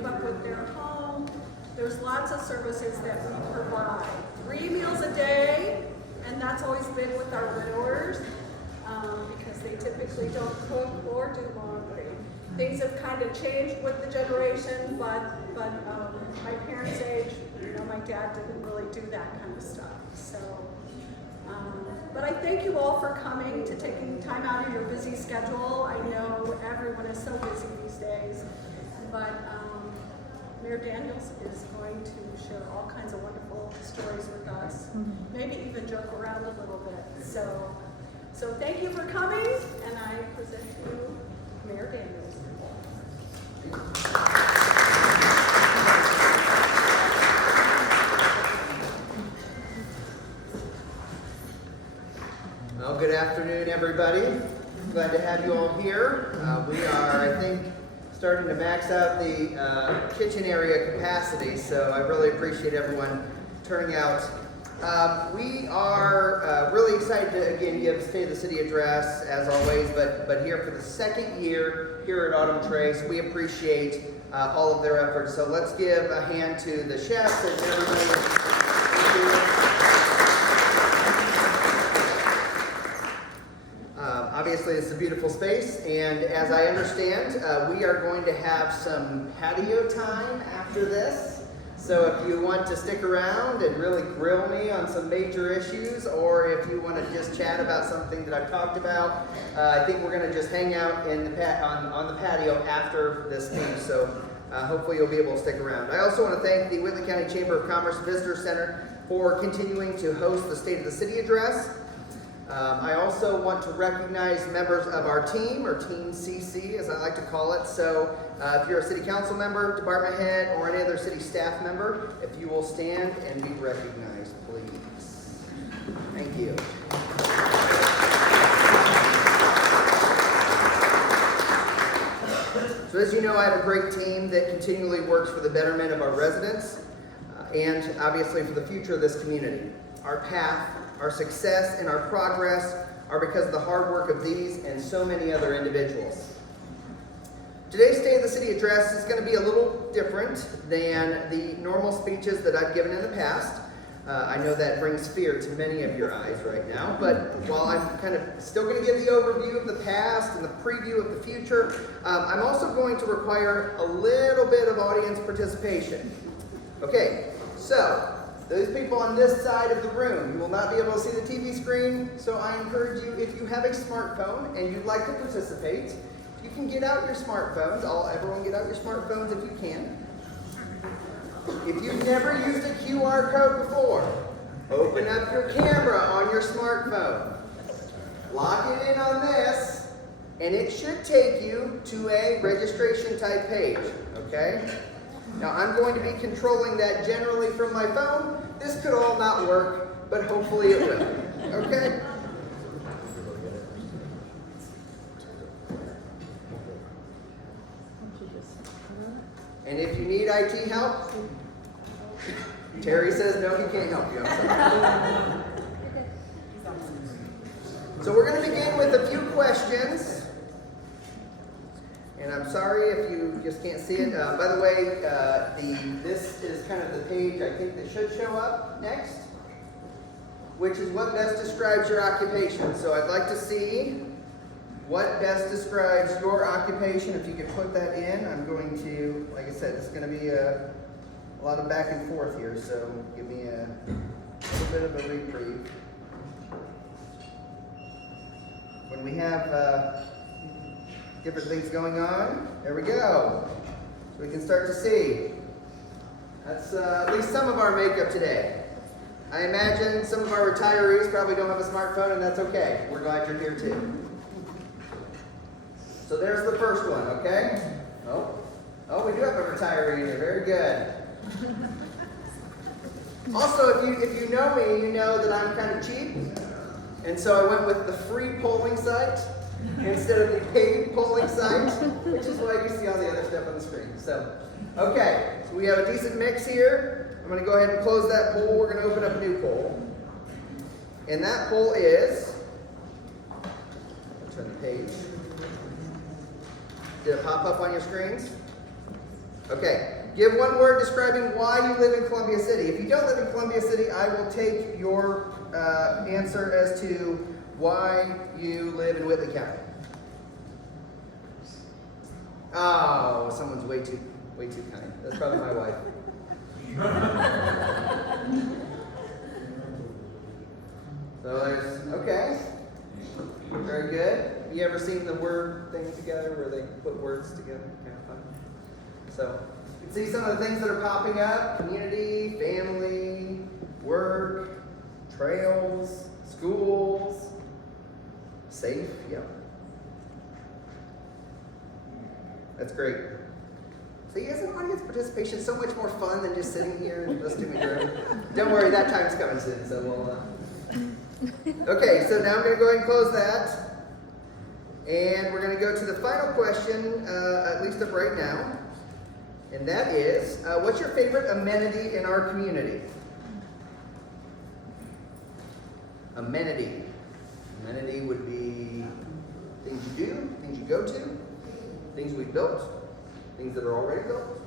keep up with their home. There's lots of services that we provide. 3 meals a day, and that's always been with our widowers because they typically don't cook or do laundry. Things have kind of changed with the generation, but my parents' age, my dad didn't really do that kind of stuff. So, but I thank you all for coming, to taking time out of your busy schedule. I know everyone is so busy these days, but Mayor Daniels is going to share all kinds of wonderful stories with us, maybe even joke around a little bit. So thank you for coming, and I present to you Mayor Daniels. Well, good afternoon, everybody. Glad to have you all here. We are, I think, starting to max out the kitchen area capacity, so I really appreciate everyone turning out. We are really excited to, again, give State of the City address, as always, but here for the second year here at Autumn Trace. We appreciate all of their efforts. So let's give a hand to the chefs and everybody. Obviously, it's a beautiful space, and as I understand, we are going to have some patio time after this. So if you want to stick around and really grill me on some major issues, or if you want to just chat about something that I've talked about, I think we're going to just hang out in the on the patio after this speech. So hopefully you'll be able to stick around. I also want to thank the Whitley County Chamber of Commerce Visitor Center for continuing to host the State of the City address. I also want to recognize members of our team, or Team CC as I like to call it. So if you're a city council member, department head, or any other city staff member, if you will stand and be recognized, please. Thank you. So as you know, I have a great team that continually works for the betterment of our residents and obviously for the future of this community. Our path, our success, and our progress are because of the hard work of these and so many other individuals. Today's State of the City address is going to be a little different than the normal speeches that I've given in the past. I know that brings fear to many of your eyes right now, but while I'm kind of still going to give the overview of the past and the preview of the future, I'm also going to require a little bit of audience participation. Okay, so those people on this side of the room, you will not be able to see the TV screen, so I encourage you, if you have a smartphone and you'd like to participate, you can get out your smartphones. Everyone get out your smartphones if you can. If you've never used a QR code before, open up your camera on your smartphone. Lock it in on this, and it should take you to a registration type page, okay? Now, I'm going to be controlling that generally from my phone. This could all not work, but hopefully it will, okay? And if you need IT help, Terry says no, he can't help you. I'm sorry. So we're going to begin with a few questions. And I'm sorry if you just can't see it. By the way, this is kind of the page I think that should show up next, which is what best describes your occupation. So I'd like to see what best describes your occupation. If you could put that in, I'm going to, like I said, it's going to be a lot of back and forth here, so give me a little bit of a reprieve. When we have different things going on, there we go. So we can start to see. That's at least some of our makeup today. I imagine some of our retirees probably don't have a smartphone, and that's okay. We're glad you're here too. So there's the first one, okay? Oh, we do have a retiree here. Very good. Also, if you know me, you know that I'm kind of cheap. And so I went with the free polling site instead of the paid polling site, which is why you see all the other stuff on the screen. So, okay, so we have a decent mix here. I'm going to go ahead and close that poll. We're going to open up a new poll. And that poll is, turn the page. Did it pop up on your screens? Okay, give one word describing why you live in Columbia City. If you don't live in Columbia City, I will take your answer as to why you live in Whitley County. Oh, someone's way too kind. That's probably my wife. So there's, okay, very good. You ever seen the word thing together where they put words together? Kind of fun. So you can see some of the things that are popping up: community, family, work, trails, schools, safe, yep. That's great. See, isn't audience participation so much more fun than just sitting here and listening to me room? Don't worry, that time's coming soon, so we'll... Okay, so now I'm going to go ahead and close that. And we're going to go to the final question, at least of right now. And that is, what's your favorite amenity in our community? Amenity. Amenity would be things you do, things you go to, things we built, things that are already built.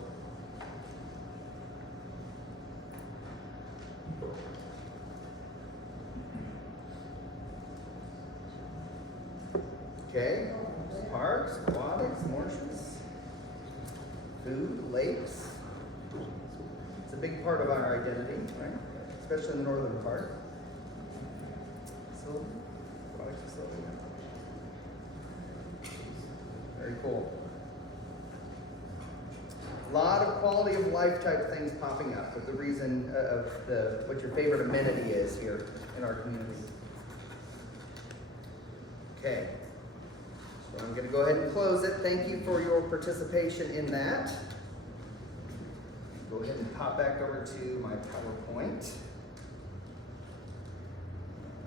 Okay, parks, aquatics, marshes, food, lakes. It's a big part of our identity, right? Especially in the northern part. So, aquatic facility. Very cool. A lot of quality of life type things popping up with the reason of what your favorite amenity is here in our community. Okay. So I'm going to go ahead and close it. Thank you for your participation in that. Go ahead and pop back over to my PowerPoint.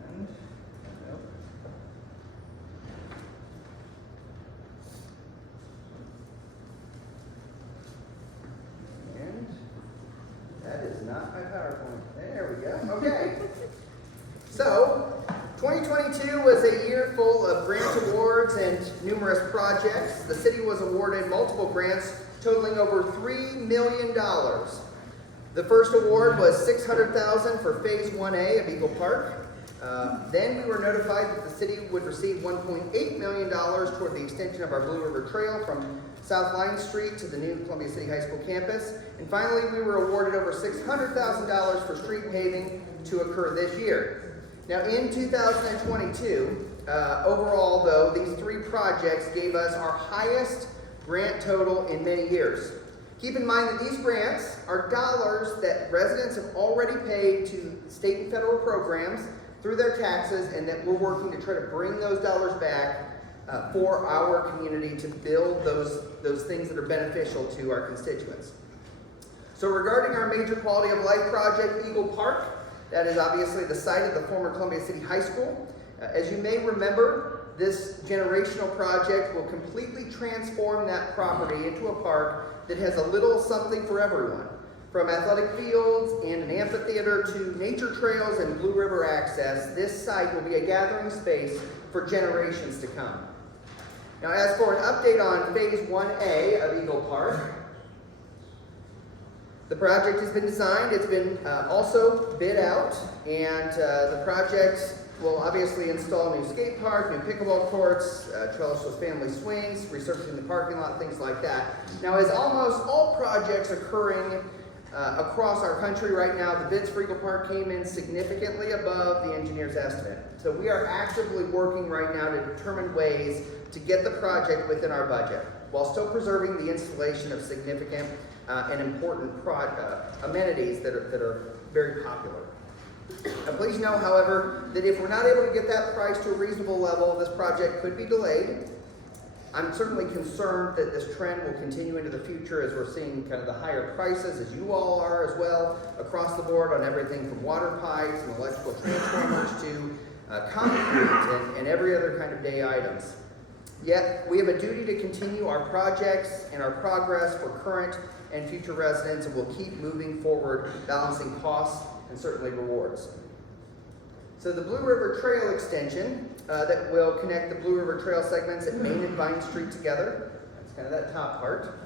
And, nope. And that is not my PowerPoint. There we go. Okay. So, 2022 was a year full of grant awards and numerous projects. The city was awarded multiple grants totaling over $3 million. The first award was $600,000 for Phase 1A of Eagle Park. Then we were notified that the city would receive $1.8 million toward the extension of our Blue River Trail from South Line Street to the new Columbia City High School campus. And finally, we were awarded over $600,000 for street paving to occur this year. Now, in 2022, overall, though, these three projects gave us our highest grant total in many years. Keep in mind that these grants are dollars that residents have already paid to state and federal programs through their taxes, and that we're working to try to bring those dollars back for our community to build those things that are beneficial to our constituents. So regarding our major quality of life project, Eagle Park, that is obviously the site of the former Columbia City High School. As you may remember, this generational project will completely transform that property into a park that has a little something for everyone. From athletic fields and an amphitheater to nature trails and Blue River access, this site will be a gathering space for generations to come. Now, as for an update on Phase 1A of Eagle Park, the project has been designed, it's been also bid out, and the project will obviously install a new skate park, new pickleball courts, trellisless family swings, resurfacing the parking lot, things like that. Now, as almost all projects occurring across our country right now, the bids for Eagle Park came in significantly above the engineer's estimate. So we are actively working right now to determine ways to get the project within our budget, while still preserving the installation of significant and important amenities that are very popular. Now, please know, however, that if we're not able to get that price to a reasonable level, this project could be delayed. I'm certainly concerned that this trend will continue into the future as we're seeing kind of the higher prices, as you all are as well, across the board on everything from water pipes and electrical transformers to concrete and every other kind of day items. Yet, we have a duty to continue our projects and our progress for current and future residents, and we'll keep moving forward, balancing costs and certainly rewards. So the Blue River Trail extension that will connect the Blue River Trail segments at Main and Vine Street together, that's kind of that top part,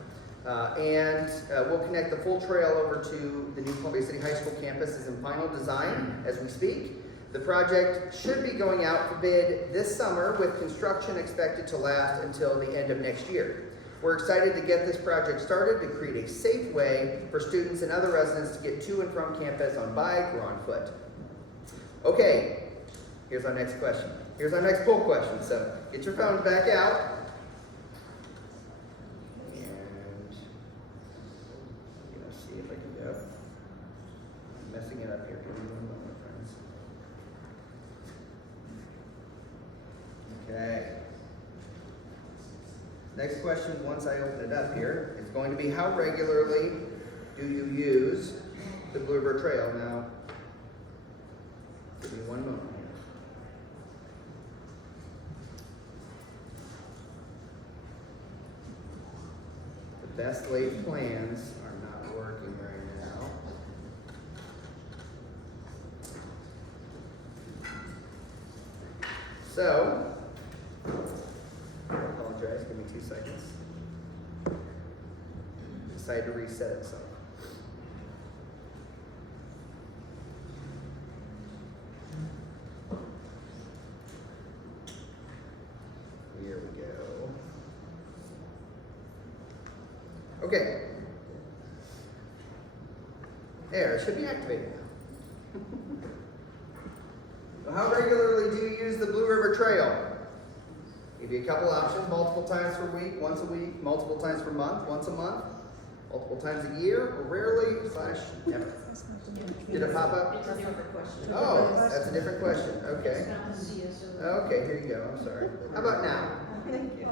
We'll connect the full trail over to the new Columbia City High School campus is in final design as we speak. The project should be going out for bid this summer with construction expected to last until the end of next year. We're excited to get this project started to create a safe way for students and other residents to get to and from campus on bike or on foot. Okay, here's our next question. Here's our next poll question. So get your phones back out. And let's see if I can go. I'm messing it up here. Give me one moment, friends. Okay. Next question, once I open it up here, is going to be how regularly do you use the Blue River Trail? Now, give me one moment here. The best laid plans are not working right now. So, I apologize, give me 2 seconds. Decided to reset itself. Here we go. Okay. There, it should be activated now. So how regularly do you use the Blue River Trail? Give you a couple options: multiple times per week, once a week, multiple times per month, once a month, multiple times a year, or rarely / never. Did it pop up? It's a different question. Oh, that's a different question. Okay. Okay, here you go. I'm sorry. How about now? Thank you.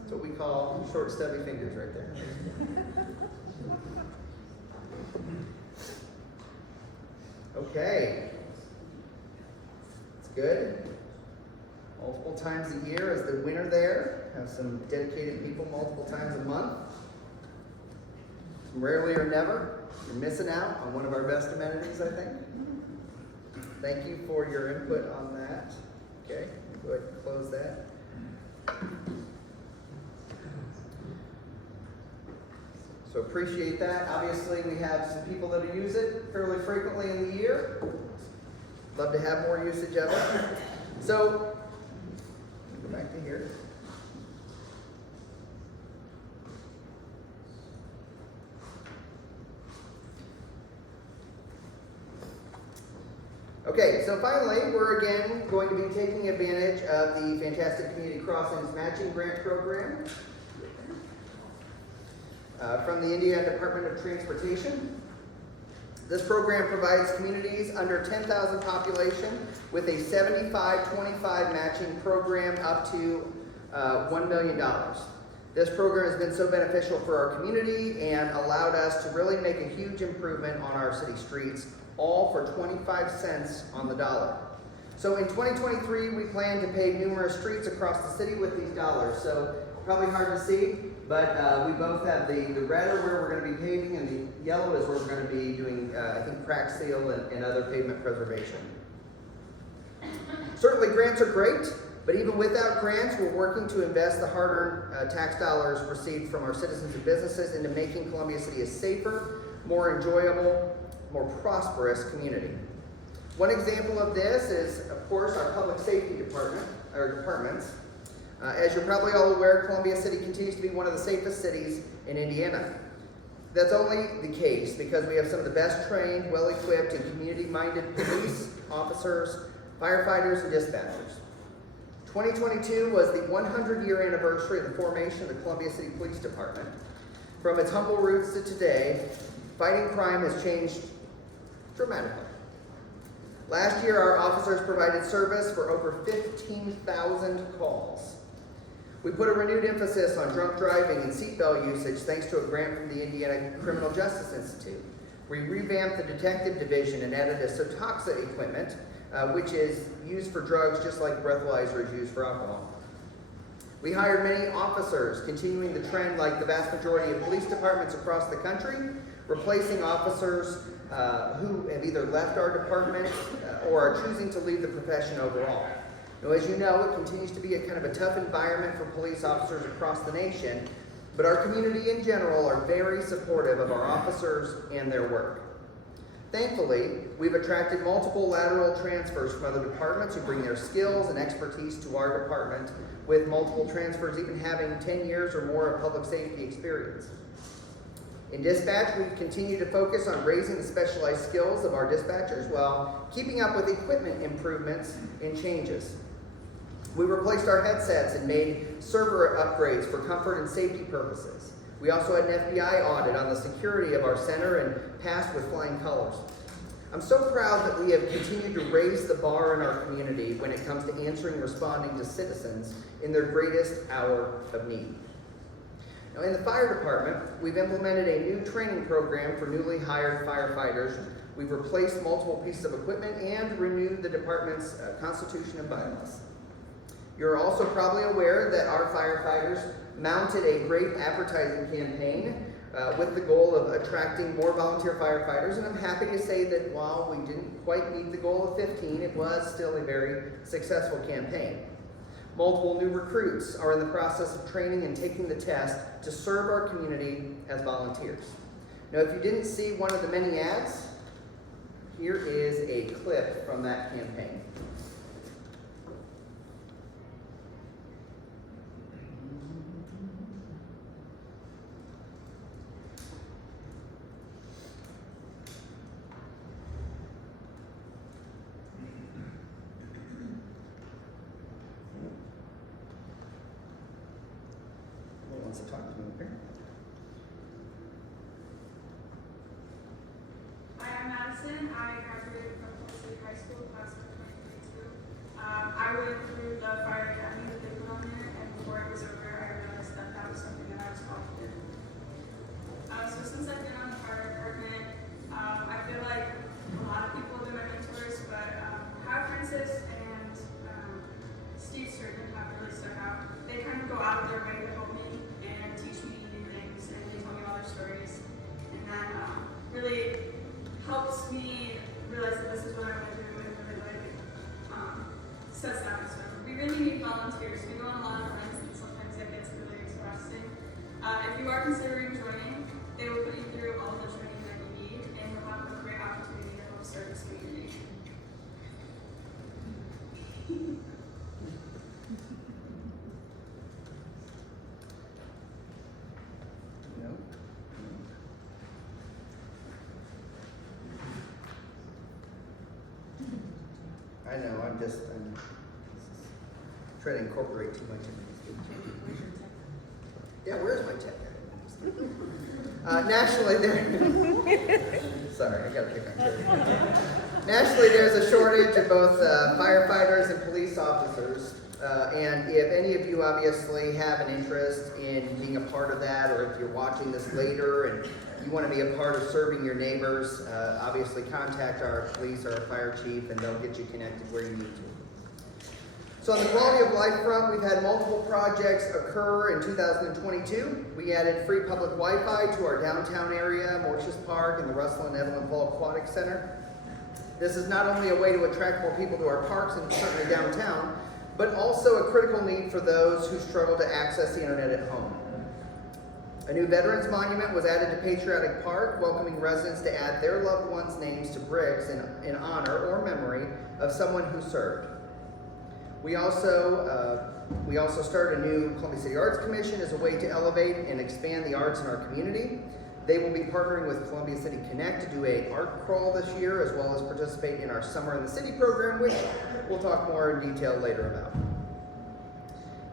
That's what we call short, stubby fingers right there. Okay. It's good. Multiple times a year is the winner there. Have some dedicated people multiple times a month. Some rarely or never. You're missing out on one of our best amenities, I think. Thank you for your input on that. Okay, go ahead and close that. So appreciate that. Obviously, we have some people that use it fairly frequently in the year. Love to have more usage of it. So, go back to here. Okay, so finally, we're again going to be taking advantage of the fantastic Community Crossings Matching Grant Program from the Indiana Department of Transportation. This program provides communities under 10,000 population with a 75-25 matching program up to $1 million. This program has been so beneficial for our community and allowed us to really make a huge improvement on our city streets, all for 25 cents on the dollar. So in 2023, we plan to pave numerous streets across the city with these dollars. So probably hard to see, but we both have the red are where we're going to be paving, and the yellow is where we're going to be doing, I think, crack seal and other pavement preservation. Certainly grants are great, but even without grants, we're working to invest the hard-earned tax dollars received from our citizens and businesses into making Columbia City a safer, more enjoyable, more prosperous community. One example of this is, of course, our public safety departments. As you're probably all aware, Columbia City continues to be one of the safest cities in Indiana. That's only the case because we have some of the best trained, well-equipped, and community-minded police, officers, firefighters, and dispatchers. 2022 was the 100-year anniversary of the formation of the Columbia City Police Department. From its humble roots to today, fighting crime has changed dramatically. Last year, our officers provided service for over 15,000 calls. We put a renewed emphasis on drunk driving and seatbelt usage thanks to a grant from the Indiana Criminal Justice Institute. We revamped the detective division and added a Sotoxa equipment, which is used for drugs just like breathalyzer is used for alcohol. We hired many officers, continuing the trend like the vast majority of police departments across the country, replacing officers who have either left our department or are choosing to leave the profession overall. Now, as you know, it continues to be a kind of a tough environment for police officers across the nation, but our community in general are very supportive of our officers and their work. Thankfully, we've attracted multiple lateral transfers from other departments who bring their skills and expertise to our department, with multiple transfers even having 10 years or more of public safety experience. In dispatch, we've continued to focus on raising the specialized skills of our dispatchers while keeping up with equipment improvements and changes. We replaced our headsets and made server upgrades for comfort and safety purposes. We also had an FBI audit on the security of our center and passed with flying colors. I'm so proud that we have continued to raise the bar in our community when it comes to answering and responding to citizens in their greatest hour of need. Now, in the fire department, we've implemented a new training program for newly hired firefighters. We've replaced multiple pieces of equipment and renewed the department's constitution and bylaws. You're also probably aware that our firefighters mounted a great advertising campaign with the goal of attracting more volunteer firefighters, and I'm happy to say that while we didn't quite meet the goal of 15, it was still a very successful campaign. Multiple new recruits are in the process of training and taking the test to serve our community as volunteers. Now, if you didn't see one of the many ads, here is a clip from that campaign. Wants to talk to me up here. Hi, I'm Madison. I graduated from Polk City High School class of 2022. I went through the fire academy that they put on there, and before it was over, I realized that that was something that I was called to do. So since I've been on the fire department, I feel like a lot of people have been my mentors, but Howard Francis and Steve Sturgeon have really stuck out. They kind of go out of their way to help me and teach me new things, and they tell me all their stories, and that really helps me realize that this is what I want to do and really sets that. So we really need volunteers. We go on a lot of runs, and sometimes it gets really exhausting. If you are considering joining, they will put you through all the training that you need, and you'll have a great opportunity to help serve this community. I know, I'm trying to incorporate too much in this. Yeah, where's my tech guy? Nationally, sorry, I gotta pick on Terry. Nationally, there's a shortage of both firefighters and police officers. And if any of you obviously have an interest in being a part of that, or if you're watching this later and you want to be a part of serving your neighbors, obviously contact our police or our fire chief, and they'll get you connected where you need to. So on the quality of life front, we've had multiple projects occur in 2022. We added free public Wi-Fi to our downtown area, Mortius Park, and the Russell and Evelyn Paul Aquatic Center. This is not only a way to attract more people to our parks and certainly downtown, but also a critical need for those who struggle to access the internet at home. A new Veterans Monument was added to Patriotic Park, welcoming residents to add their loved ones' names to bricks in honor or memory of someone who served. We also started a new Columbia City Arts Commission as a way to elevate and expand the arts in our community. They will be partnering with Columbia City Connect to do an art crawl this year, as well as participate in our Summer in the City program, which we'll talk more in detail later about.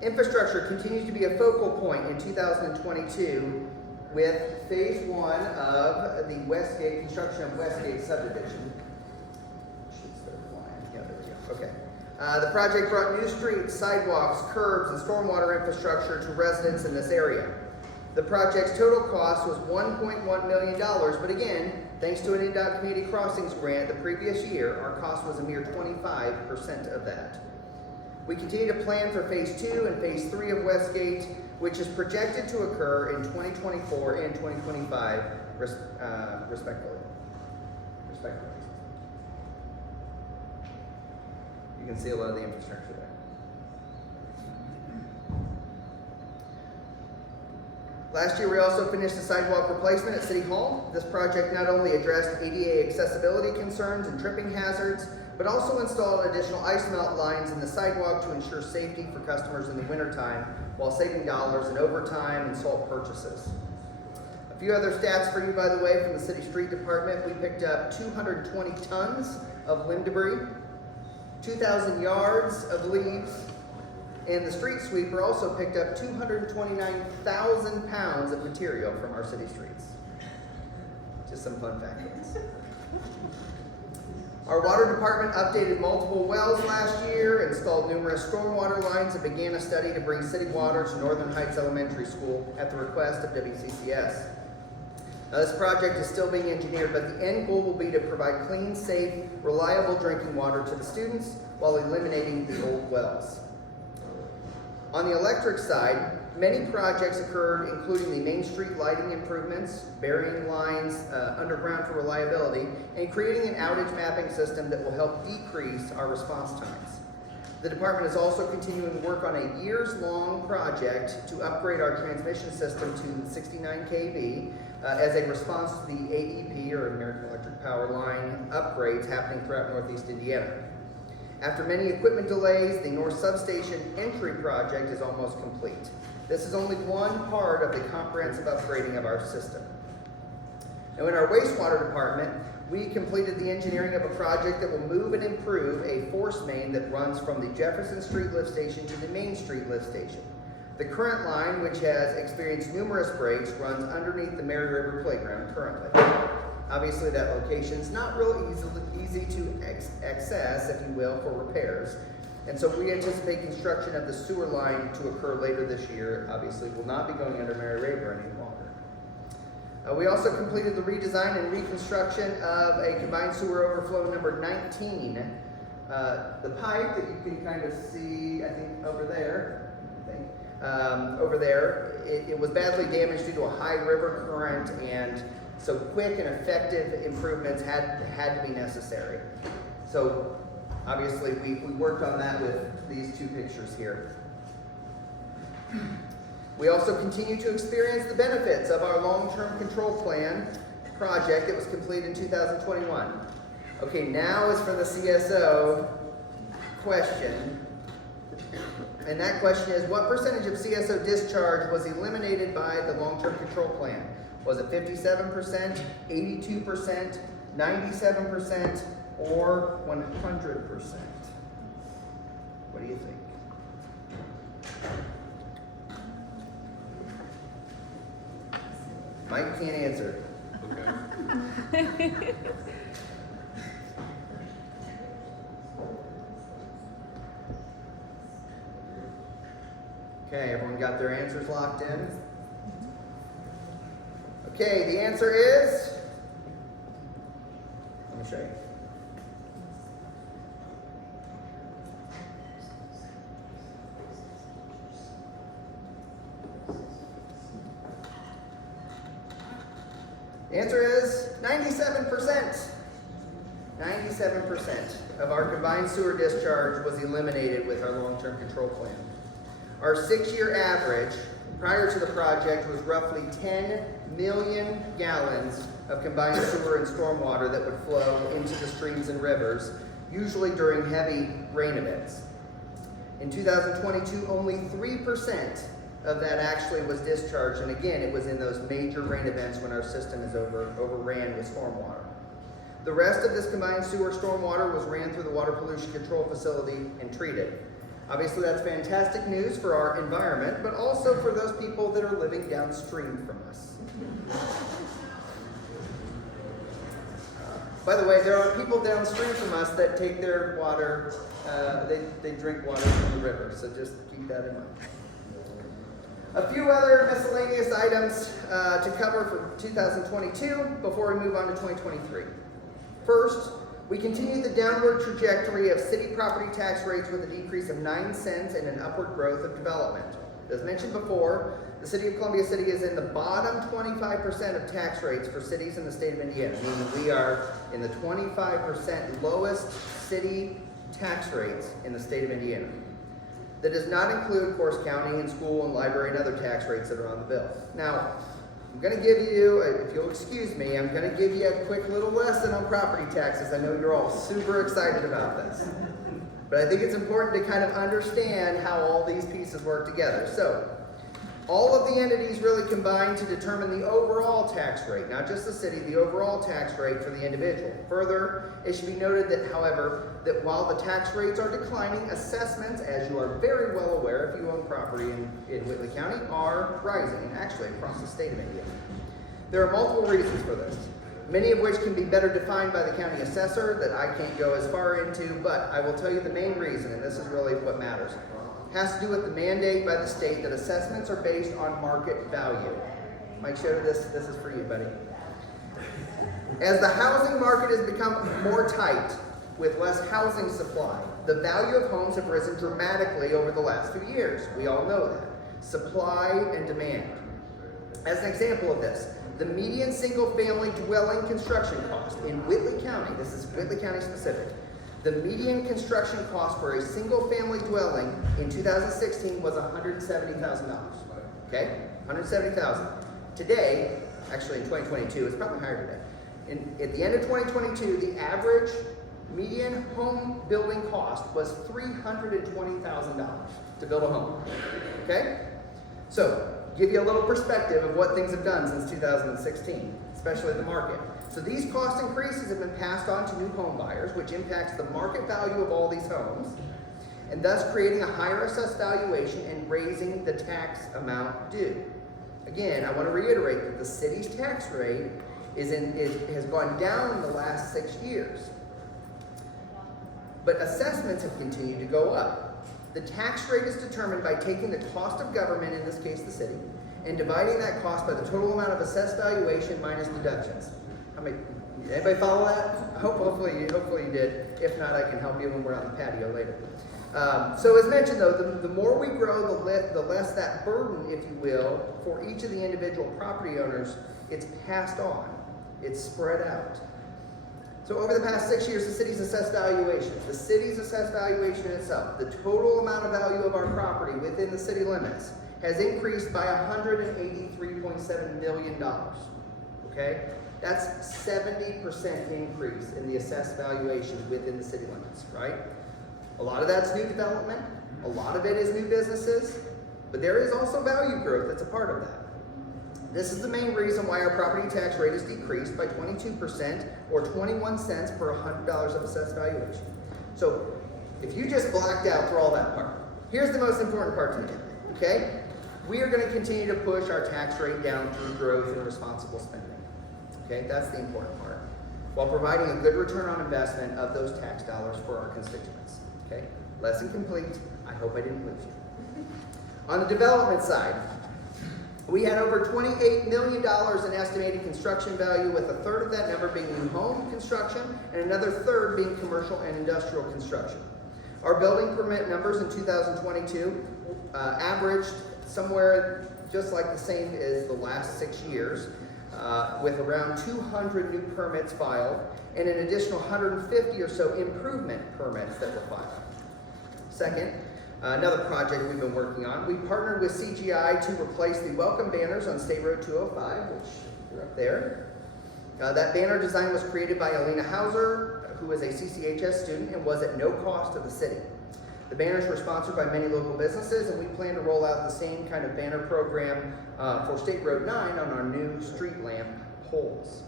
Infrastructure continues to be a focal point in 2022 with phase 1 of the Westgate, construction of Westgate subdivision. Should start flying. Yeah, there we go. Okay. The project brought new streets, sidewalks, curbs, and stormwater infrastructure to residents in this area. The project's total cost was $1.1 million, but again, thanks to an NDOT Community Crossings grant the previous year, our cost was a mere 25% of that. We continue to plan for phase 2 and phase 3 of Westgate, which is projected to occur in 2024 and 2025, respectively. You can see a lot of the infrastructure there. Last year, we also finished the sidewalk replacement at City Hall. This project not only addressed ADA accessibility concerns and tripping hazards, but also installed additional ice melt lines in the sidewalk to ensure safety for customers in the wintertime while saving dollars in overtime and salt purchases. A few other stats for you, by the way, from the City Street Department. We picked up 220 tons of limb debris, 2,000 yards of leaves, and the street sweeper also picked up 229,000 pounds of material from our city streets. Just some fun facts. Our water department updated multiple wells last year, installed numerous stormwater lines, and began a study to bring city water to Northern Heights Elementary School at the request of WCCS. Now, this project is still being engineered, but the end goal will be to provide clean, safe, reliable drinking water to the students while eliminating the old wells. On the electric side, many projects occurred, including the Main Street lighting improvements, burying lines underground for reliability, and creating an outage mapping system that will help decrease our response times. The department is also continuing work on a years-long project to upgrade our transmission system to 69 kV as a response to the AEP, or American Electric Power Line, upgrades happening throughout Northeast Indiana. After many equipment delays, the North Substation entry project is almost complete. This is only one part of the comprehensive upgrading of our system. Now, in our wastewater department, we completed the engineering of a project that will move and improve a force main that runs from the Jefferson Street lift station to the Main Street lift station. The current line, which has experienced numerous breaks, runs underneath the Mary River Playground currently. Obviously, that location is not real easy to access, if you will, for repairs. And so we anticipate construction of the sewer line to occur later this year. Obviously, will not be going under Mary River any longer. We also completed the redesign and reconstruction of a combined sewer overflow number 19. The pipe that you can kind of see, I think, over there, it was badly damaged due to a high river current, and so quick and effective improvements had to be necessary. So obviously we worked on that with these two pictures here. We also continue to experience the benefits of our long-term control plan project that was completed in 2021. Okay, now is for the CSO question. And that question is, what percentage of CSO discharge was eliminated by the long-term control plan? Was it 57%, 82%, 97%, or 100%? What do you think? Mike can't answer. Okay. Okay, everyone got their answers locked in? Okay, the answer is, let me show you. The answer is 97%. 97% of our combined sewer discharge was eliminated with our long-term control plan. Our 6-year average prior to the project was roughly 10 million gallons of combined sewer and stormwater that would flow into the streams and rivers, usually during heavy rain events. In 2022, only 3% of that actually was discharged, and again, it was in those major rain events when our system is overran with stormwater. The rest of this combined sewer stormwater was ran through the water pollution control facility and treated. Obviously, that's fantastic news for our environment, but also for those people that are living downstream from us. By the way, there are people downstream from us that take their water, they drink water from the river, so just keep that in mind. A few other miscellaneous items to cover for 2022 before we move on to 2023. First, we continue the downward trajectory of city property tax rates with a decrease of 9 cents and an upward growth of development. As mentioned before, the city of Columbia City is in the bottom 25% of tax rates for cities in the state of Indiana, meaning we are in the 25% lowest city tax rates in the state of Indiana. that does not include, of course, county and school and library and other tax rates that are on the bill. Now, I'm going to give you, if you'll excuse me, I'm going to give you a quick little lesson on property taxes. I know you're all super excited about this. But I think it's important to kind of understand how all these pieces work together. So, all of the entities really combine to determine the overall tax rate, not just the city, the overall tax rate for the individual. Further, it should be noted that, however, that while the tax rates are declining, assessments, as you are very well aware if you own property in Whitley County, are rising, and actually across the state of Indiana. There are multiple reasons for this, many of which can be better defined by the county assessor that I can't go as far into, but I will tell you the main reason, and this is really what matters, has to do with the mandate by the state that assessments are based on market value. Mike showed this is for you, buddy. As the housing market has become more tight with less housing supply, the value of homes have risen dramatically over the last few years. We all know that. Supply and demand. As an example of this, the median single-family dwelling construction cost in Whitley County, this is Whitley County specific, the median construction cost for a single-family dwelling in 2016 was $170,000. Okay, $170,000. Today, actually in 2022, it's probably higher today. At the end of 2022, the average median home building cost was $320,000 to build a home. Okay, so give you a little perspective of what things have done since 2016, especially the market. So these cost increases have been passed on to new home buyers, which impacts the market value of all these homes, and thus creating a higher assessed valuation and raising the tax amount due. Again, I want to reiterate that the city's tax rate has gone down the last 6 years, but assessments have continued to go up. The tax rate is determined by taking the cost of government, in this case the city, and dividing that cost by the total amount of assessed valuation minus deductions. Anybody follow that? Hopefully you did. If not, I can help you when we're on the patio later. So as mentioned though, the more we grow, the less that burden, if you will, for each of the individual property owners, it's passed on. It's spread out. So over the past 6 years, the city's assessed valuation itself, the total amount of value of our property within the city limits, has increased by $183.7 million. Okay? That's 70% increase in the assessed valuation within the city limits, right? A lot of that's new development, a lot of it is new businesses, but there is also value growth that's a part of that. This is the main reason why our property tax rate is decreased by 22% or 21 cents per $100 of assessed valuation. So if you just blacked out through all that part, here's the most important part to me, okay? We are going to continue to push our tax rate down through growth and responsible spending. Okay, that's the important part, while providing a good return on investment of those tax dollars for our constituents. Okay, lesson complete. I hope I didn't lose you. On the development side, we had over $28 million in estimated construction value, with a third of that number being new home construction and another third being commercial and industrial construction. Our building permit numbers in 2022 averaged somewhere just like the same as the last 6 years, with around 200 new permits filed and an additional 150 or so improvement permits that were filed. Second, another project we've been working on, we partnered with CGI to replace the welcome banners on State Road 205, which you're up there. That banner design was created by Alina Hauser, who is a CCHS student and was at no cost to the city. The banners were sponsored by many local businesses, and we plan to roll out the same kind of banner program for State Road 9 on our new street lamp poles.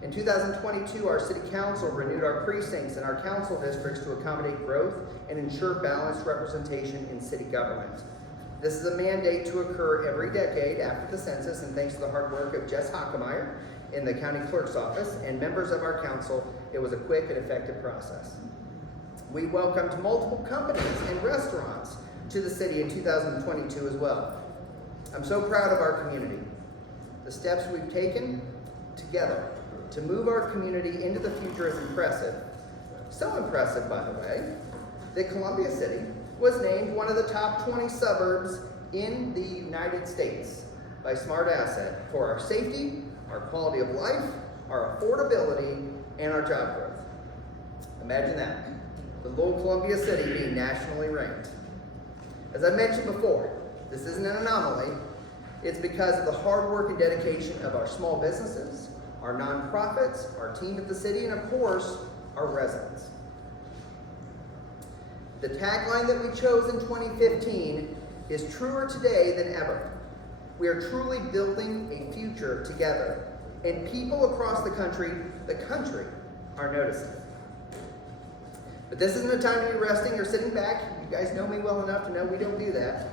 In 2022, our city council renewed our precincts and our council districts to accommodate growth and ensure balanced representation in city government. This is a mandate to occur every decade after the census, and thanks to the hard work of Jess Hockemeyer in the county clerk's office and members of our council, it was a quick and effective process. We welcomed multiple companies and restaurants to the city in 2022 as well. I'm so proud of our community. The steps we've taken together to move our community into the future is impressive. So impressive, by the way, that Columbia City was named one of the top 20 suburbs in the United States by Smart Asset for our safety, our quality of life, our affordability, and our job growth. Imagine that. The little Columbia City being nationally ranked. As I mentioned before, this isn't an anomaly. It's because of the hard work and dedication of our small businesses, our nonprofits, our team at the city, and of course, our residents. The tagline that we chose in 2015 is truer today than ever. We are truly building a future together, and people across the country are noticing. But this isn't a time to be resting or sitting back. You guys know me well enough to know we don't do that.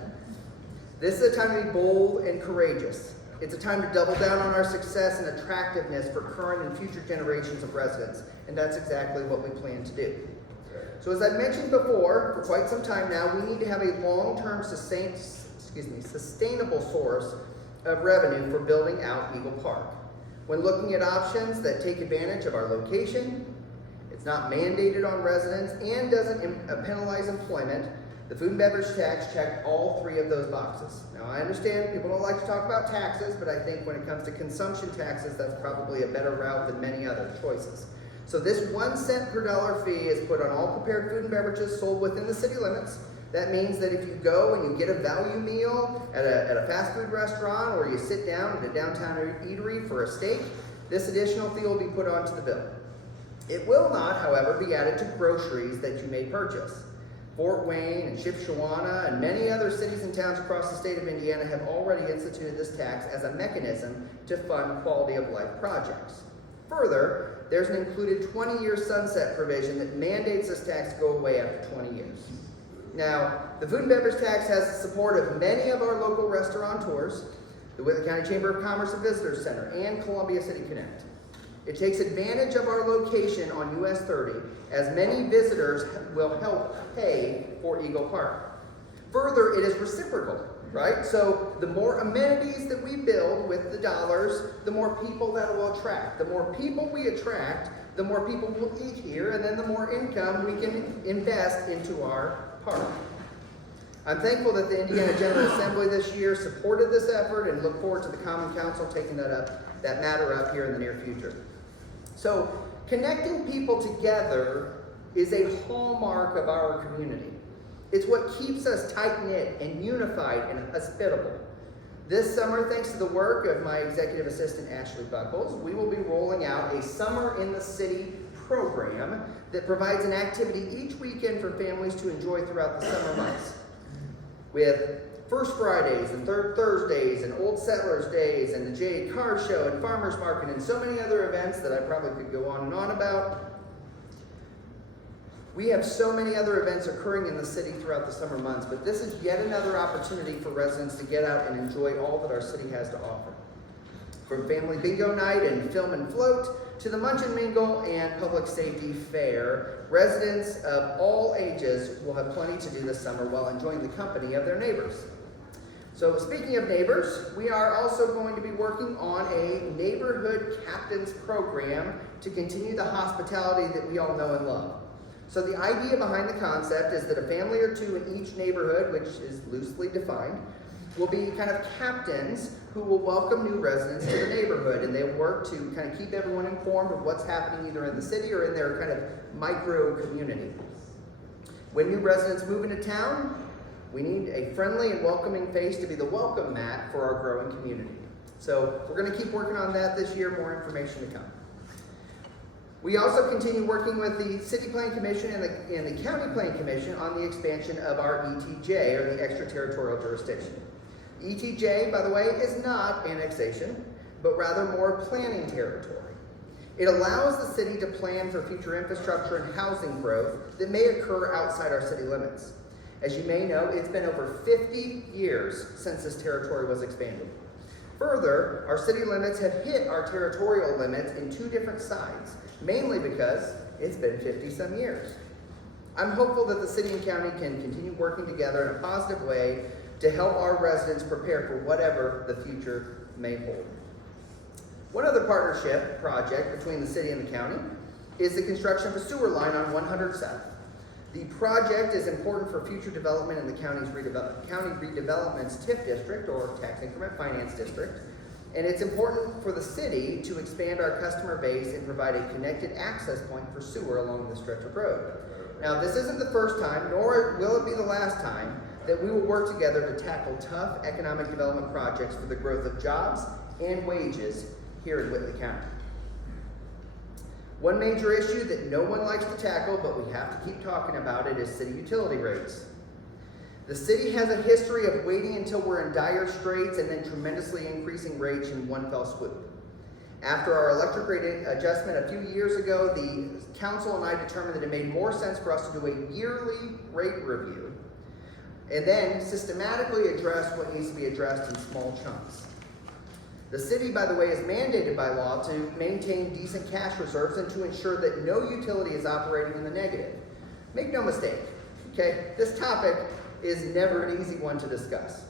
This is a time to be bold and courageous. It's a time to double down on our success and attractiveness for current and future generations of residents, and that's exactly what we plan to do. So as I mentioned before, for quite some time now, we need to have a long-term sustainable source of revenue for building out Eagle Park. When looking at options that take advantage of our location, it's not mandated on residents, and doesn't penalize employment, the food and beverage tax checked all three of those boxes. Now I understand people don't like to talk about taxes, but I think when it comes to consumption taxes, that's probably a better route than many other choices. So this 1 cent per dollar fee is put on all prepared food and beverages sold within the city limits. That means that if you go and you get a value meal at a fast food restaurant, or you sit down at a downtown eatery for a steak, this additional fee will be put onto the bill. It will not, however, be added to groceries that you may purchase. Fort Wayne and Shipshewana and many other cities and towns across the state of Indiana have already instituted this tax as a mechanism to fund quality of life projects. Further, there's an included 20-year sunset provision that mandates this tax go away after 20 years. Now, the food and beverage tax has the support of many of our local restaurateurs, the Whitley County Chamber of Commerce and Visitors Center, and Columbia City Connect. It takes advantage of our location on US 30, as many visitors will help pay for Eagle Park. Further, it is reciprocal, right? So the more amenities that we build with the dollars, the more people that will attract. The more people we attract, the more people will eat here, and then the more income we can invest into our park. I'm thankful that the Indiana General Assembly this year supported this effort, and look forward to the Common Council taking that matter up here in the near future. So connecting people together is a hallmark of our community. It's what keeps us tight-knit and unified and hospitable. This summer, thanks to the work of my executive assistant, Ashley Buckles, we will be rolling out a Summer in the City program that provides an activity each weekend for families to enjoy throughout the summer months. With First Fridays and Third Thursdays and Old Settlers Days and the Jade Car Show and Farmers Market and so many other events that I probably could go on and on about. We have so many other events occurring in the city throughout the summer months, but this is yet another opportunity for residents to get out and enjoy all that our city has to offer. From family bingo night and film and float to the Munch and Mingle and public safety fair, residents of all ages will have plenty to do this summer while enjoying the company of their neighbors. So speaking of neighbors, we are also going to be working on a neighborhood captains program to continue the hospitality that we all know and love. So the idea behind the concept is that a family or two in each neighborhood, which is loosely defined, will be kind of captains who will welcome new residents to the neighborhood, and they work to kind of keep everyone informed of what's happening either in the city or in their kind of micro community. When new residents move into town, we need a friendly and welcoming face to be the welcome mat for our growing community. So we're going to keep working on that this year, more information to come. We also continue working with the City Plan Commission and the County Plan Commission on the expansion of our ETJ, or the extraterritorial jurisdiction. ETJ, by the way, is not annexation, but rather more planning territory. It allows the city to plan for future infrastructure and housing growth that may occur outside our city limits. As you may know, it's been over 50 years since this territory was expanded. Further, our city limits have hit our territorial limits in two different sides, mainly because it's been 50-some years. I'm hopeful that the city and county can continue working together in a positive way to help our residents prepare for whatever the future may hold. One other partnership project between the city and the county is the construction of a sewer line on 100 South. The project is important for future development in the county redevelopment's TIF district, or Tax Increment Finance District, and it's important for the city to expand our customer base and provide a connected access point for sewer along this stretch of road. Now, this isn't the first time, nor will it be the last time, that we will work together to tackle tough economic development projects for the growth of jobs and wages here in Whitley County. One major issue that no one likes to tackle, but we have to keep talking about it, is city utility rates. The city has a history of waiting until we're in dire straits and then tremendously increasing rates in one fell swoop. After our electric rate adjustment a few years ago, the council and I determined that it made more sense for us to do a yearly rate review and then systematically address what needs to be addressed in small chunks. The city, by the way, is mandated by law to maintain decent cash reserves and to ensure that no utility is operating in the negative. Make no mistake, okay? This topic is never an easy one to discuss.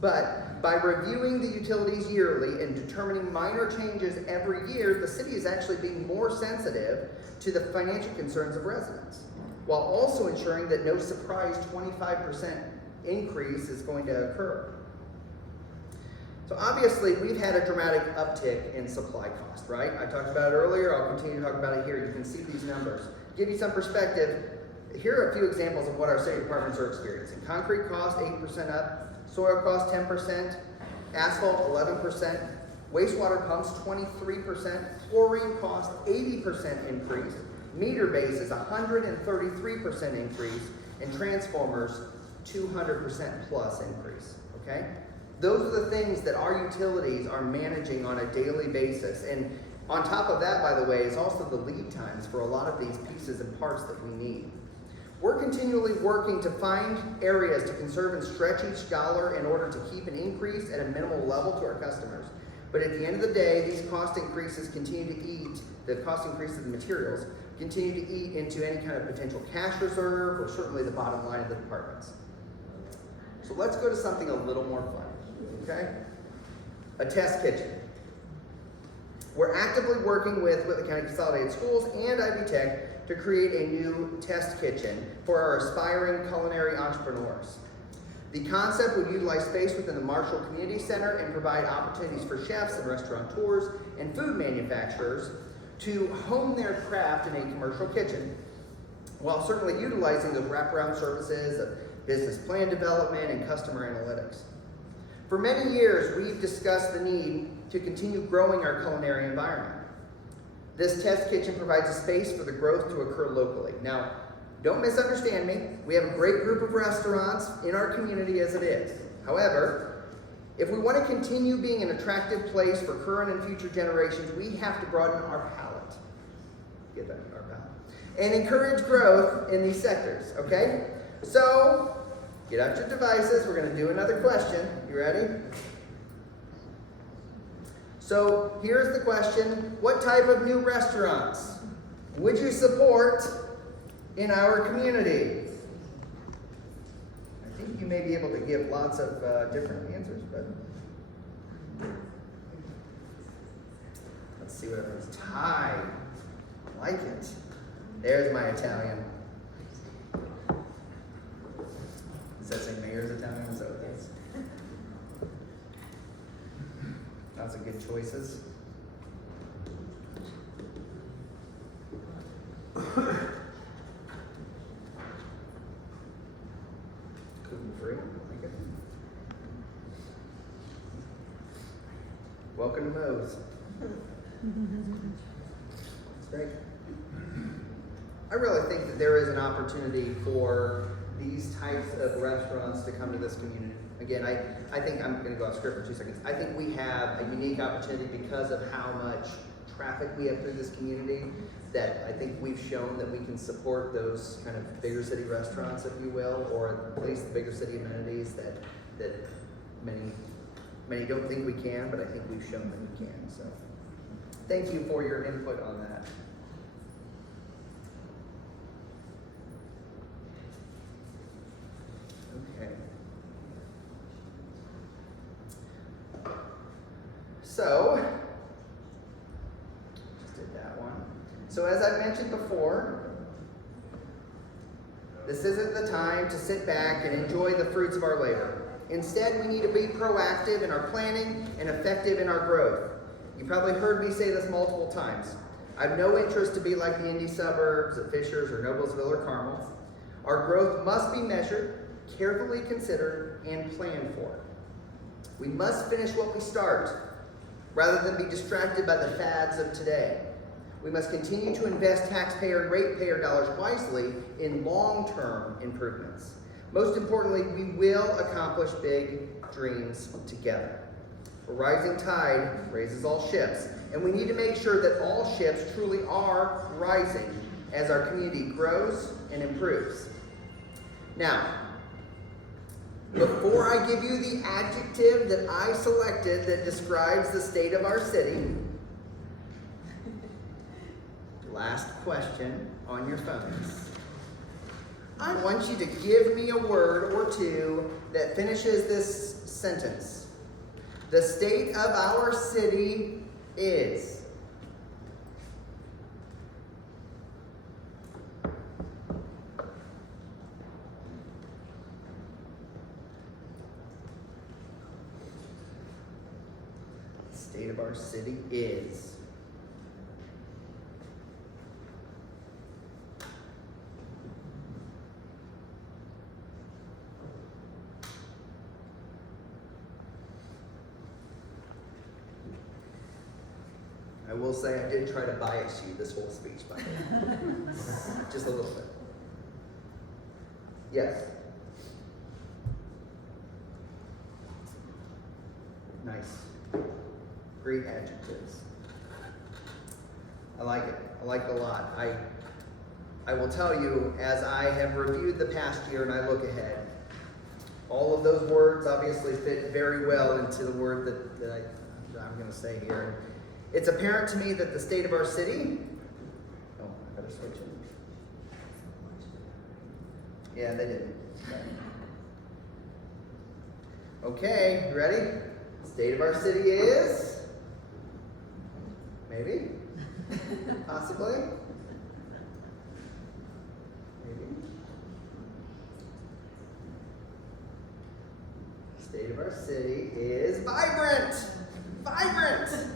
But by reviewing the utilities yearly and determining minor changes every year, the city is actually being more sensitive to the financial concerns of residents, while also ensuring that no surprise 25% increase is going to occur. So obviously, we've had a dramatic uptick in supply cost, right? I talked about it earlier, I'll continue to talk about it here. You can see these numbers. To give you some perspective, here are a few examples of what our city departments are experiencing. Concrete cost 8% up, soil cost 10%, asphalt 11%, wastewater pumps 23%, chlorine cost 80% increase, meter base is 133% increase, and transformers 200% plus increase, okay? Those are the things that our utilities are managing on a daily basis. And on top of that, by the way, is also the lead times for a lot of these pieces and parts that we need. We're continually working to find areas to conserve and stretch each dollar in order to keep an increase at a minimal level to our customers. But at the end of the day, these cost increases continue to eat, the cost increase of the materials, continue to eat into any kind of potential cash reserve or certainly the bottom line of the departments. So let's go to something a little more fun, okay? A test kitchen. We're actively working with Whitley County Consolidated Schools and Ivy Tech to create a new test kitchen for our aspiring culinary entrepreneurs. The concept would utilize space within the Marshall Community Center and provide opportunities for chefs and restaurateurs and food manufacturers to hone their craft in a commercial kitchen, while certainly utilizing the wraparound services of business plan development and customer analytics. For many years, we've discussed the need to continue growing our culinary environment. This test kitchen provides a space for the growth to occur locally. Now, don't misunderstand me. We have a great group of restaurants in our community as it is. However, if we want to continue being an attractive place for current and future generations, we have to broaden our palate. Get that in our palate. And encourage growth in these sectors, okay? So, get out your devices. We're going to do another question. You ready? So here's the question: what type of new restaurants would you support in our community? I think you may be able to give lots of different answers, but let's see what everyone's tied. I like it. There's my Italian. Does that say mayor's Italian? Is that what it is? Lots of good choices. Gluten-free, I like it. Welcome to Moe's. That's great. I really think that there is an opportunity for these types of restaurants to come to this community. Again, I think I'm going to go off script for 2 seconds. I think we have a unique opportunity because of how much traffic we have through this community, that I think we've shown that we can support those kind of bigger city restaurants, if you will, or at least the bigger city amenities that many don't think we can, but I think we've shown that we can. So thank you for your input on that. Okay. So, just did that one. So as I mentioned before, this isn't the time to sit back and enjoy the fruits of our labor. Instead, we need to be proactive in our planning and effective in our growth. You probably heard me say this multiple times. I have no interest to be like the Indy suburbs of Fishers or Noblesville or Carmel. Our growth must be measured, carefully consider and plan for. We must finish what we start, rather than be distracted by the fads of today. We must continue to invest taxpayer and ratepayer dollars wisely in long-term improvements. Most importantly, we will accomplish big dreams together. A rising tide raises all ships, and we need to make sure that all ships truly are rising as our community grows and improves. Now, before I give you the adjective that I selected that describes the state of our city, last question on your phones. I want you to give me a word or two that finishes this sentence. The state of our city is. The state of our city is. I will say I did try to bias you this whole speech, by the way. Just a little bit. Yes. Nice. Great adjectives. I like it. I like it a lot. I will tell you, as I have reviewed the past year and I look ahead, all of those words obviously fit very well into the word that I'm going to say here. It's apparent to me that the state of our city. Oh, I better switch it. Yeah, they did. Okay, you ready? State of our city is. Maybe. Possibly. Maybe. State of our city is vibrant. Vibrant.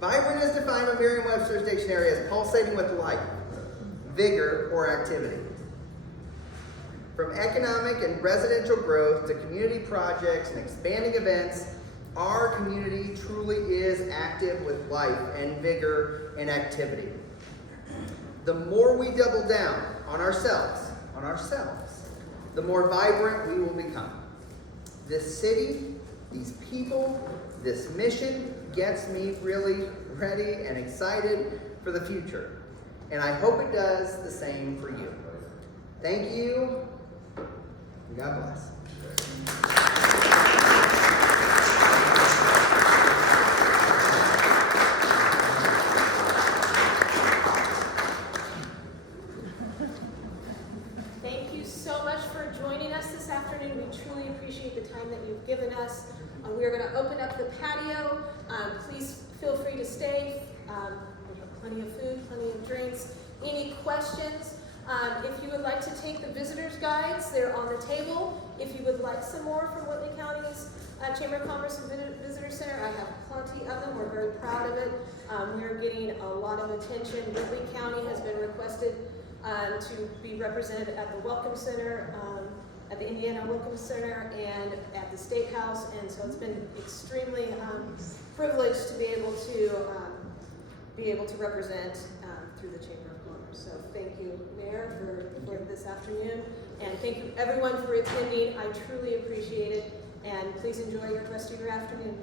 Vibrant is defined by Merriam-Webster's dictionary as pulsating with life, vigor, or activity. From economic and residential growth to community projects and expanding events, our community truly is active with life and vigor and activity. The more we double down on ourselves, the more vibrant we will become. This city, these people, this mission gets me really ready and excited for the future. And I hope it does the same for you. Thank you. And God bless. Thank you so much for joining us this afternoon. We truly appreciate the time that you've given us. We are going to open up the patio. Please feel free to stay. We have plenty of food, plenty of drinks. Any questions? If you would like to take the visitor's guides, they're on the table. If you would like some more from Whitley County's Chamber of Commerce and Visitor Center, I have plenty of them. We're very proud of it. We're getting a lot of attention. Whitley County has been requested to be represented at the Welcome Center, at the Indiana Welcome Center, and at the State House, and so it's been extremely privileged to be able to represent through the Chamber of Commerce. So thank you, Mayor, for this afternoon, and thank you everyone for attending. I truly appreciate it, and please enjoy the rest of your afternoon.